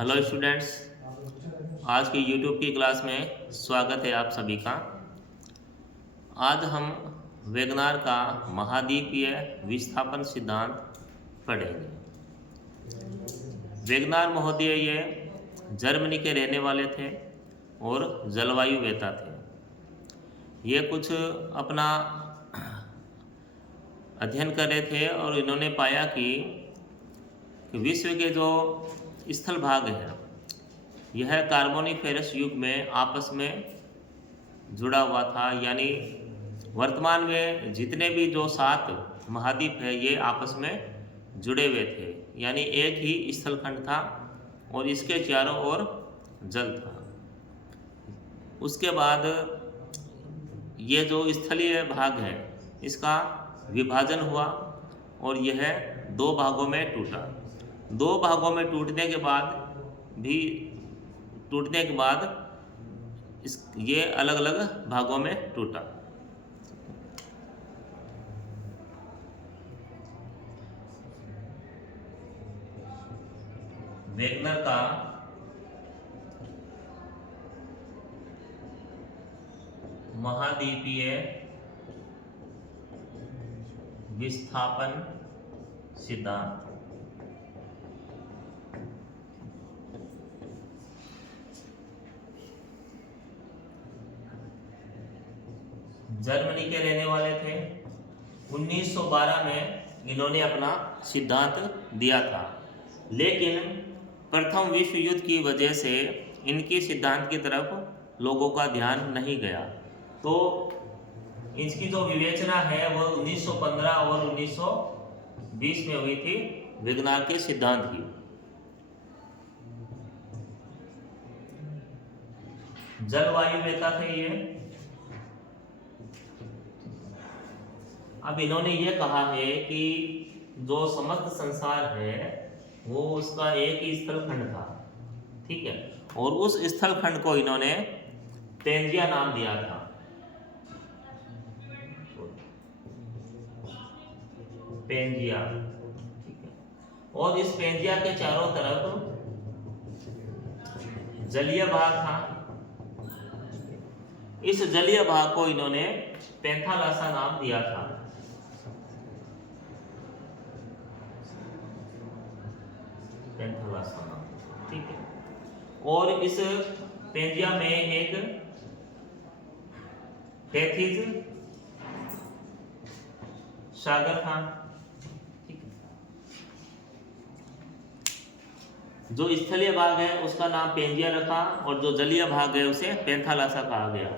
Hello students. आज की YouTube की क्लास में स्वागत है आप सभी का। आज हम वेगनार का महाद्वीपीय विस्थापन सिद्धांत पढ़ेंगे। वेगनार महोदय ये जर्मनी के रहने वाले थे और जलवायु वेता थे। ये कुछ अपना अध्ययन कर रहे थे और इन्होंने पाया कि विश्व के जो स्थल भाग हैं यह कार्बोनिफेरस युग में आपस में जुड़ा हुआ था, यानी वर्तमान में जितने भी जो 7 महाद्वीप है ये आपस में जुड़े हुए थे, यानी एक ही स्थलखंड था और इसके चारों ओर जल था। उसके बाद ये जो स्थलीय भाग है इसका विभाजन हुआ और यह 2 भागों में टूटा। 2 भागों में टूटने के बाद ये अलग अलग भागों में टूटा। वेगनर का महाद्वीपीय विस्थापन सिद्धांत। जर्मनी के रहने वाले थे। 1912 में इन्होंने अपना सिद्धांत दिया था, लेकिन प्रथम विश्व युद्ध की वजह से इनकी सिद्धांत की तरफ लोगों का ध्यान नहीं गया, तो इसकी जो विवेचना है वो 1915 और 1920 में हुई थी वेगनार के सिद्धांत की। जलवायु वेता थे ये। अब इन्होंने ये कहा है कि जो समस्त संसार है वो उसका एक ही स्थलखंड था, ठीक है, और उस स्थलखंड को इन्होंने पेंजिया नाम दिया था। पेंजिया, ठीक है, और इस पेंजिया के चारों तरफ जलीय भाग था। इस जलीय भाग को इन्होंने पैंथालासा नाम दिया था। पैंथालासा नाम, ठीक है, और इस पेंजिया में एक टेथिस सागर था, ठीक है। जो स्थलीय भाग है उसका नाम पेंजिया रखा और जो जलीय भाग है उसे पैंथालासा कहा गया।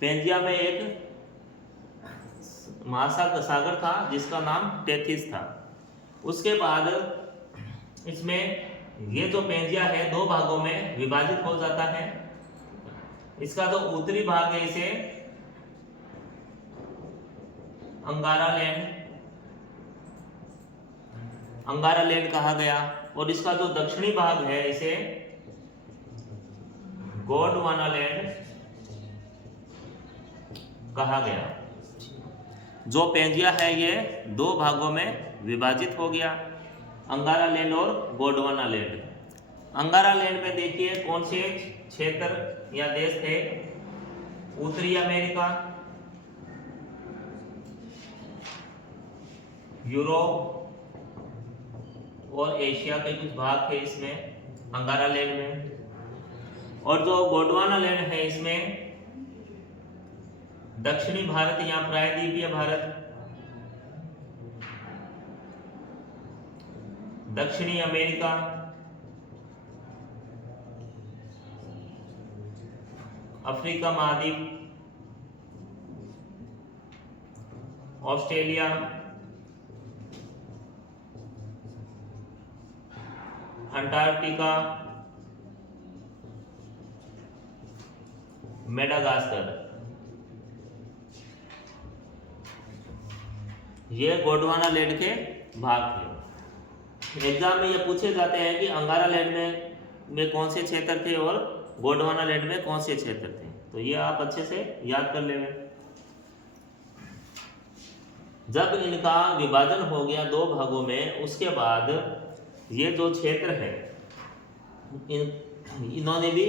पेंजिया में एक महासागर था जिसका नाम टेथिस था। उसके बाद इसमें ये जो पेंजिया है 2 भागों में विभाजित हो जाता है। इसका जो उत्तरी भाग है इसे अंगारा लैंड कहा गया और इसका जो दक्षिणी भाग है इसे गोंडवाना लैंड कहा गया। जो पेंजिया है ये 2 भागों में विभाजित हो गया, अंगारा लैंड और गोंडवाना लैंड। अंगारा लैंड में देखिए कौन से क्षेत्र या देश थे। उत्तरी अमेरिका, यूरोप और एशिया के कुछ भाग थे इसमें अंगारा लैंड में। और जो गोंडवाना लैंड है इसमें दक्षिणी भारत या प्रायद्वीपीय भारत, दक्षिणी अमेरिका, अफ्रीका महाद्वीप, ऑस्ट्रेलिया, अंटार्कटिका, मेडागास्कर, ये गोंडवाना लैंड के भाग थे। एग्जाम में ये पूछे जाते हैं कि अंगारा लैंड में कौन से क्षेत्र थे और गोंडवाना लैंड में कौन से क्षेत्र थे, तो ये आप अच्छे से याद कर लेंगे। जब इनका विभाजन हो गया 2 भागों में, उसके बाद ये जो क्षेत्र है इन्होंने भी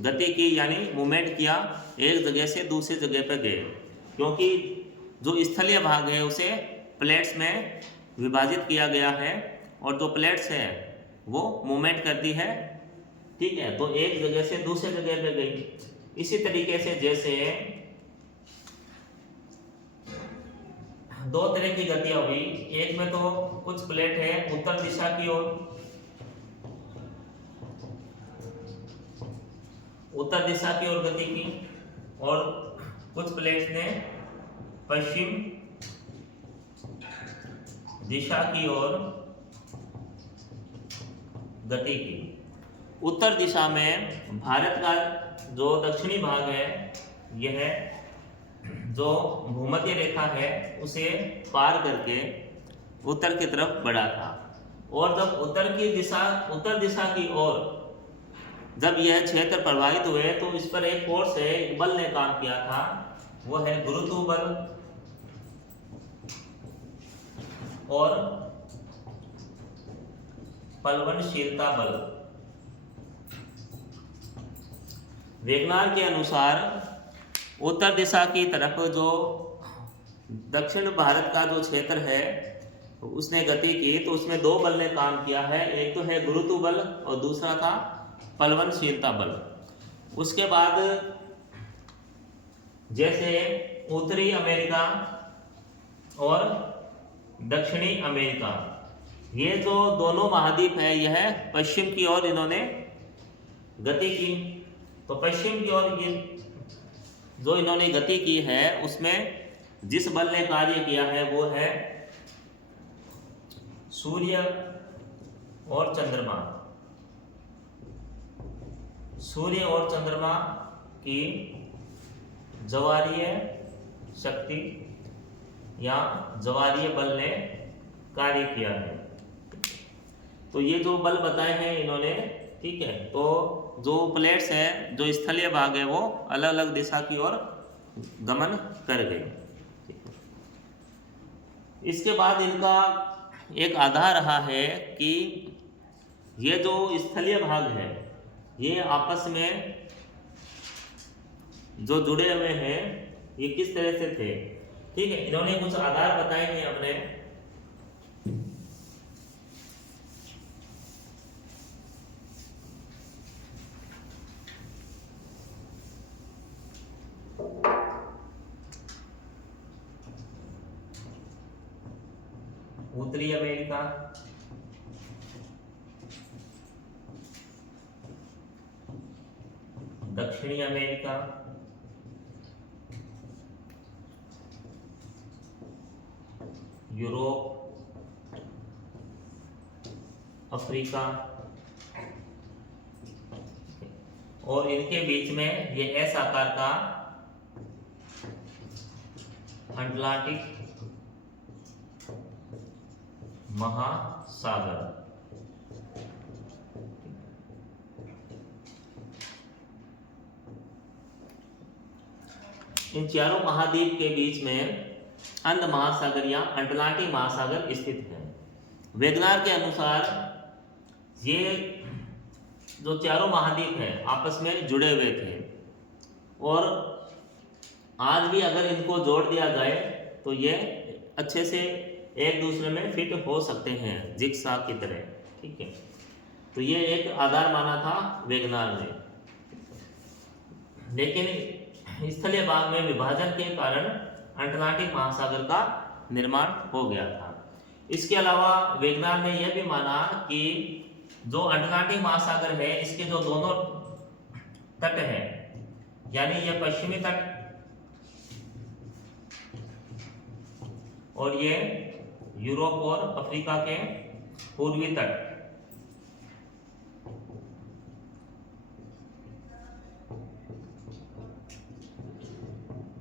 गति की, यानी मूवमेंट किया, एक जगह से दूसरी जगह पर गए, क्योंकि जो स्थलीय भाग है उसे प्लेट्स में विभाजित किया गया है, और जो प्लेट्स है वो मूवमेंट करती है, ठीक है। तो एक जगह से दूसरे जगह पे गई। इसी तरीके से जैसे दो तरह की गतियां हुई, एक में तो कुछ प्लेट है उत्तर दिशा की ओर, उत्तर दिशा की ओर गति की, और कुछ प्लेट्स ने पश्चिम दिशा की ओर गति की। उत्तर दिशा में भारत का जो दक्षिणी भाग है, यह जो भूमध्य रेखा है उसे पार करके उत्तर की तरफ बढ़ा था, और जब उत्तर दिशा की ओर जब यह क्षेत्र प्रभावित हुए तो इस पर एक फोर्स है, एक बल ने काम किया था, वो है गुरुत्व बल और प्लवनशीलता बल। वेगनार के अनुसार उत्तर दिशा की तरफ जो दक्षिण भारत का जो क्षेत्र है उसने गति की, तो उसमें दो बल ने काम किया है, एक तो है गुरुत्व बल और दूसरा था प्लवनशीलता बल। उसके बाद जैसे उत्तरी अमेरिका और दक्षिणी अमेरिका, ये जो दोनों महाद्वीप है, यह पश्चिम की ओर इन्होंने गति की। तो पश्चिम की ओर ये जो इन्होंने गति की है उसमें जिस बल ने कार्य किया है वो है सूर्य और चंद्रमा। सूर्य और चंद्रमा की ज्वारीय शक्ति या ज्वारीय बल ने कार्य किया है। तो ये जो बल बताए हैं इन्होंने, ठीक है। तो जो प्लेट्स है, जो स्थलीय भाग है, वो अलग अलग दिशा की ओर गमन कर गए। इसके बाद इनका एक आधार रहा है कि ये जो स्थलीय भाग है ये आपस में जो जुड़े हुए हैं ये किस तरह से थे, ठीक है। इन्होंने कुछ आधार बताए हैं अपने। उत्तरी अमेरिका, दक्षिणी अमेरिका, यूरोप, अफ्रीका, और इनके बीच में ये एस आकार का अटलांटिक महासागर। इन चारों महाद्वीप के बीच में अंध महासागर या अटलांटिक महासागर स्थित है। वेगनार के अनुसार ये जो चारों महाद्वीप हैं आपस में जुड़े हुए थे, और आज भी अगर इनको जोड़ दिया जाए तो ये अच्छे से एक दूसरे में फिट हो सकते हैं, जिगसा की तरह, ठीक है। तो ये एक आधार माना था वेगनार ने। लेकिन स्थलीय भाग में विभाजन के कारण अटलांटिक महासागर का निर्माण हो गया था। इसके अलावा वेगनार ने यह भी माना कि जो अटलांटिक महासागर है इसके जो दोनों तट हैं, यानी ये पश्चिमी तट और ये यूरोप और अफ्रीका के पूर्वी तट,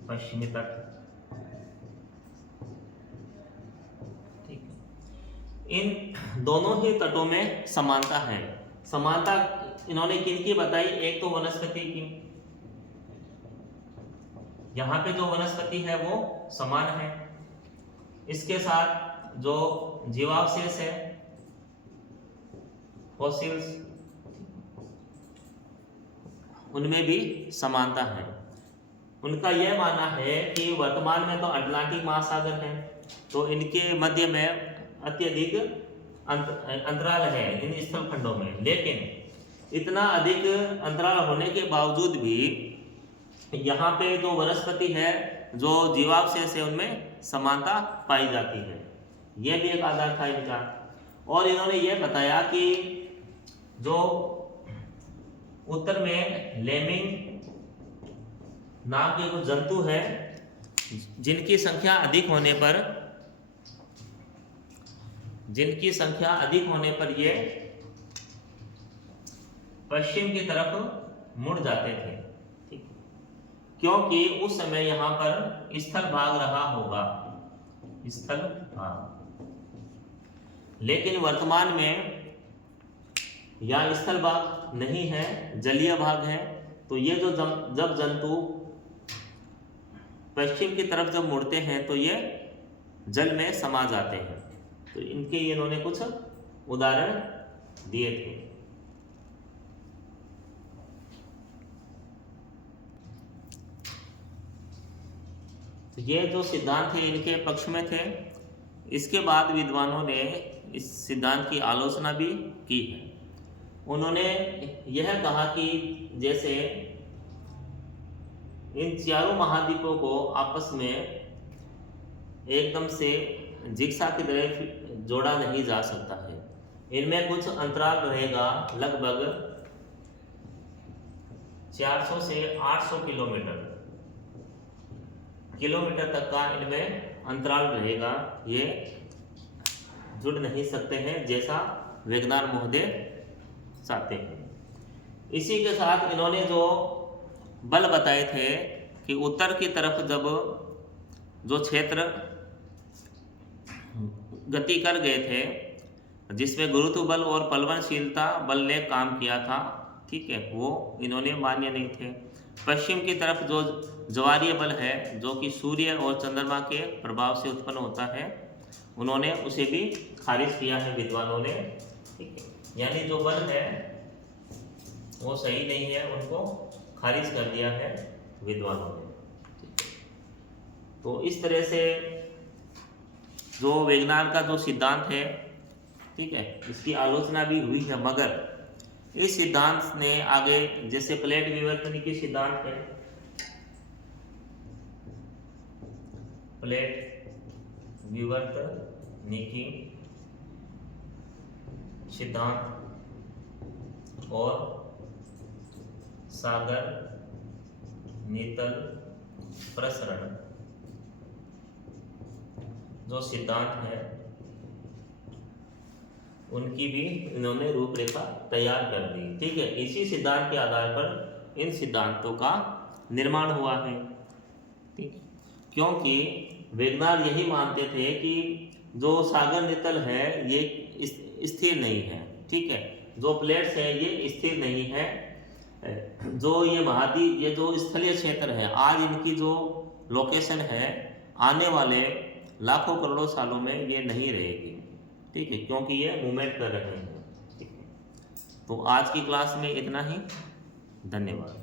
पश्चिमी तट, ठीक है। इन दोनों ही तटों में समानता है। समानता इन्होंने किनकी बताई? एक तो वनस्पति की, यहाँ पे जो वनस्पति है वो समान है, इसके साथ जो जीवावशेष है, फॉसिल्स, उनमें भी समानता है। उनका यह मानना है कि वर्तमान में तो अटलांटिक महासागर है, तो इनके मध्य में अत्यधिक अंतराल है इन स्थल खंडों में, लेकिन इतना अधिक अंतराल होने के बावजूद भी यहाँ पे जो वनस्पति है, जो जीवावशेष है, उनमें समानता पाई जाती है। यह भी एक आधार था इनका। और इन्होंने यह बताया कि जो उत्तर में लेमिंग नाम के कुछ जंतु है, जिनकी संख्या अधिक होने पर ये पश्चिम की तरफ मुड़ जाते थे, ठीक, क्योंकि उस समय यहाँ पर स्थल भाग रहा होगा, स्थल भाग। लेकिन वर्तमान में यहाँ स्थल भाग नहीं है, जलीय भाग है। तो ये जो जब जंतु पश्चिम की तरफ जब मुड़ते हैं तो ये जल में समा जाते हैं। तो इनके इन्होंने कुछ उदाहरण दिए थे। तो ये जो सिद्धांत थे इनके पक्ष में थे। इसके बाद विद्वानों ने इस सिद्धांत की आलोचना भी की है। उन्होंने यह कहा कि जैसे इन चारों महाद्वीपों को आपस में एकदम से जिग्सा की तरह जोड़ा नहीं जा सकता है। इनमें कुछ अंतराल रहेगा, लगभग 400 से 800 किलोमीटर तक का इनमें अंतराल रहेगा। ये जुड़ नहीं सकते हैं, जैसा वैज्ञानिक महोदय चाहते हैं। इसी के साथ इन्होंने जो बल बताए थे कि उत्तर की तरफ जब जो क्षेत्र गति कर गए थे, जिसमें गुरुत्व बल और पलवनशीलता बल ने काम किया था, ठीक है, वो इन्होंने मान्य नहीं थे। पश्चिम की तरफ जो ज्वारीय बल है, जो कि सूर्य और चंद्रमा के प्रभाव से उत्पन्न होता है, उन्होंने उसे भी खारिज किया है विद्वानों ने, ठीक है। यानी जो बल है वो सही नहीं है, उनको खारिज कर दिया है विद्वानों ने। तो इस तरह से जो विज्ञान का जो सिद्धांत है, ठीक है, इसकी आलोचना भी हुई है। मगर इस सिद्धांत ने आगे, जैसे प्लेट विवर्तनिकी सिद्धांत है, प्लेट विवर्तनिकी सिद्धांत और सागर नितल प्रसरण जो सिद्धांत है, उनकी भी इन्होंने रूपरेखा तैयार कर दी, ठीक है। इसी सिद्धांत के आधार पर इन सिद्धांतों का निर्माण हुआ है, ठीक, क्योंकि वैज्ञानिक यही मानते थे कि जो सागर नितल है ये स्थिर नहीं है, ठीक है। जो प्लेट्स है ये स्थिर नहीं है। जो ये महाद्वीप, ये जो स्थलीय क्षेत्र है, आज इनकी जो लोकेशन है, आने वाले लाखों करोड़ों सालों में ये नहीं रहेगी, ठीक है, क्योंकि ये मूवमेंट कर रहे हैं, ठीक है। तो आज की क्लास में इतना ही। धन्यवाद।